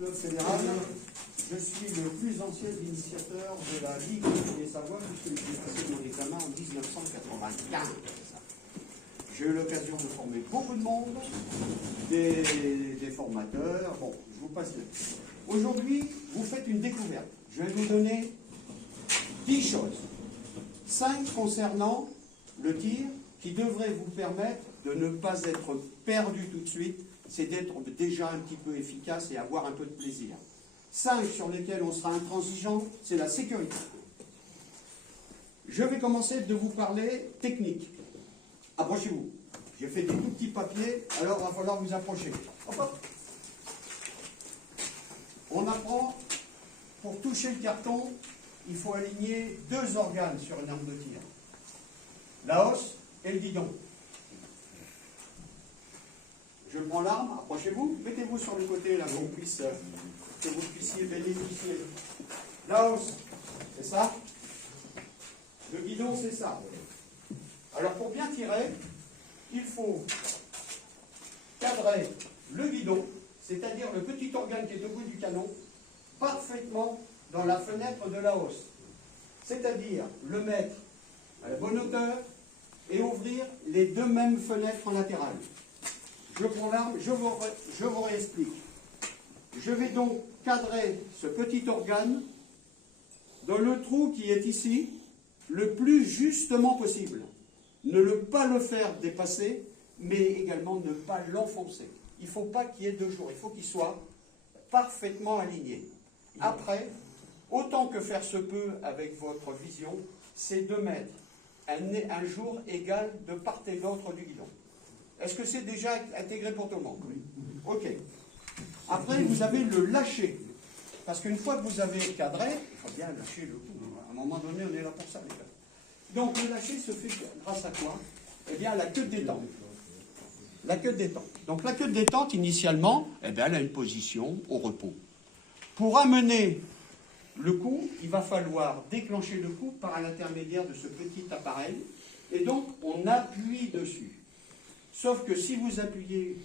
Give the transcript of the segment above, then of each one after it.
Club fédéral, je suis le plus ancien initiateur de la Ligue des Savoies, puisque j'ai passé mon examen en 1995. J'ai eu l'occasion de former beaucoup de monde, des formateurs. Bon, je vous passe le. Aujourd'hui, vous faites une découverte. Je vais vous donner 10 choses. 5 concernant le tir, qui devraient vous permettre de ne pas être perdu tout de suite, c'est d'être déjà un petit peu efficace et avoir un peu de plaisir. 5 sur lesquels on sera intransigeant, c'est la sécurité. Je vais commencer de vous parler technique. Approchez-vous. J'ai fait des tout petits papiers, alors il va falloir vous approcher. Hop, hop. On apprend, pour toucher le carton, il faut aligner 2 organes sur une arme de tir. La hausse et le guidon. Je prends l'arme, approchez-vous, mettez-vous sur le côté là, que vous puissiez bénéficier. La hausse, c'est ça. Le guidon, c'est ça. Alors pour bien tirer, il faut cadrer le guidon, c'est-à-dire le petit organe qui est au bout du canon, parfaitement dans la fenêtre de la hausse. C'est-à-dire le mettre à la bonne hauteur et ouvrir les 2 mêmes fenêtres en latérale. Je prends l'arme, je vous réexplique. Je vais donc cadrer ce petit organe dans le trou qui est ici, le plus justement possible. Ne pas le faire dépasser, mais également ne pas l'enfoncer. Il ne faut pas qu'il y ait 2 jours, il faut qu'il soit parfaitement aligné. Après, autant que faire se peut avec votre vision, c'est de mettre un jour égal de part et d'autre du guidon. Est-ce que c'est déjà intégré pour tout le monde? Oui. Ok. Après, vous avez le lâcher. Parce qu'une fois que vous avez cadré, il faut bien lâcher le coup. À un moment donné, on est là pour ça, les gars. Donc, le lâcher se fait grâce à quoi? Eh bien, la queue de détente. La queue de détente. Donc, la queue de détente, initialement, eh bien, elle a une position au repos. Pour amener le coup, il va falloir déclencher le coup par l'intermédiaire de ce petit appareil. Et donc, on appuie dessus. Sauf que si vous appuyez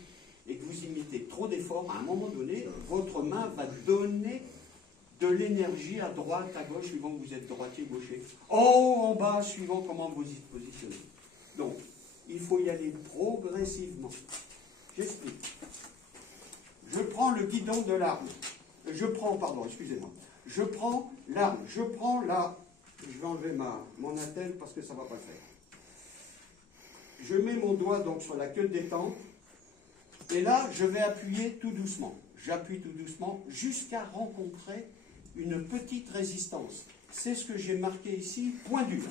et que vous imitez trop d'efforts, à un moment donné, votre main va donner de l'énergie à droite, à gauche, suivant que vous êtes droitier, gaucher, en haut, en bas, suivant comment vous y positionnez. Donc, il faut y aller progressivement. J'explique. Je prends le guidon de l'arme. Je prends l'arme. Je prends la... Je vais enlever mon attelle parce que ça ne va pas le faire. Je mets mon doigt donc sur la queue de détente. Et là, je vais appuyer tout doucement. J'appuie tout doucement jusqu'à rencontrer une petite résistance. C'est ce que j'ai marqué ici, point dur.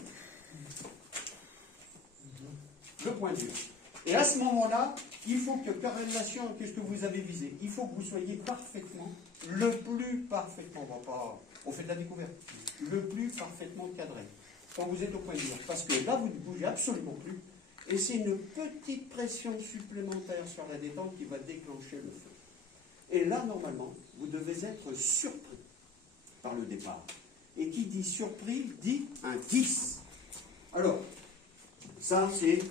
Le point dur. Et à ce moment-là, il faut que, par relation à ce que vous avez visé, il faut que vous soyez parfaitement, le plus parfaitement, on fait de la découverte, le plus parfaitement cadré, quand vous êtes au point dur. Parce que là, vous ne bougez absolument plus. Et c'est une petite pression supplémentaire sur la détente qui va déclencher le feu. Et là, normalement, vous devez être surpris par le départ. Et qui dit surpris, dit un 10. Alors, ça, c'est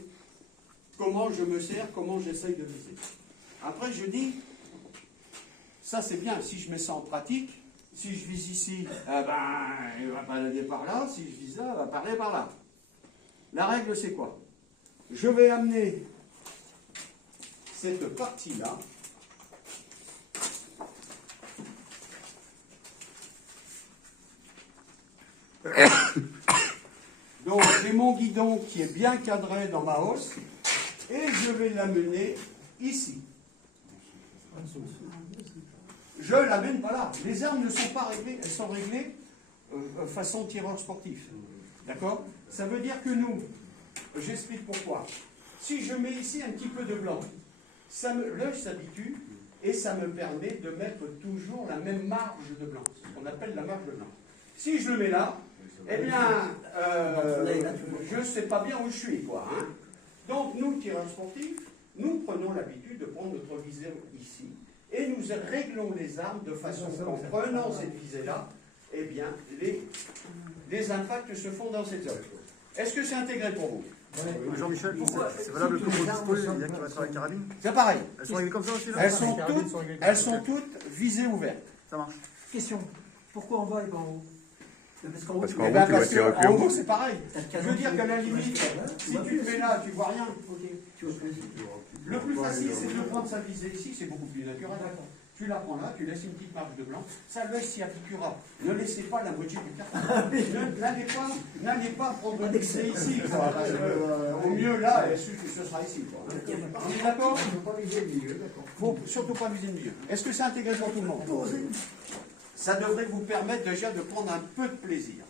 comment je me sers, comment j'essaye de viser. Après, je dis, ça c'est bien, si je mets ça en pratique, si je vise ici, il va pas aller par là, si je vise là, il va pas aller par là. La règle, c'est quoi? Je vais amener cette partie-là donc j'ai mon guidon qui est bien cadré dans ma hausse et je vais l'amener ici. Je ne l'amène pas là. Les armes ne sont pas réglées, elles sont réglées façon tireur sportif. D'accord? Ça veut dire que nous, j'explique pourquoi. Si je mets ici un petit peu de blanc, l'œil s'habitue et ça me permet de mettre toujours la même marge de blanc, ce qu'on appelle la marge de blanc. Si je le mets là, eh bien, je ne sais pas bien où je suis, quoi. Hein. Donc, nous, tireurs sportifs, nous prenons l'habitude de prendre notre visée ici et nous réglons les armes de façon qu'en prenant cette visée-là, eh bien, les impacts se font dans cette zone. Est-ce que c'est intégré pour vous? Jean-Michel, c'est valable pour vos pistolet, il y a qui va travailler carabine. C'est pareil. Elles sont réglées comme ça aussi là Elles sont toutes visées ouvertes. Ça marche. Question. Pourquoi en bas et pas en haut? Parce qu'en haut, Parce tu qu'en Eh haut, ben, tu vas parce que tirer plus en haut. haut, c'est pareil. t'as le Je canon veux dire qui- que la limite, si tu te mets là, tu vois rien. Ok, tu vois ce que je veux dire. Le plus facile, c'est de prendre sa visée ici, c'est beaucoup plus naturel. D'accord. Tu la prends là, tu laisses une petite marque de blanc, ça l'œil s'y appliquera. Ne laissez pas la moitié du carton. N'allez pas prendre une visée ici, quoi, parce que, au mieux là, ce sera ici. Quoi. On est d'accord? Faut surtout pas viser le milieu. Est-ce que c'est intégré pour tout le monde? Ça devrait vous permettre déjà de prendre un peu de plaisir.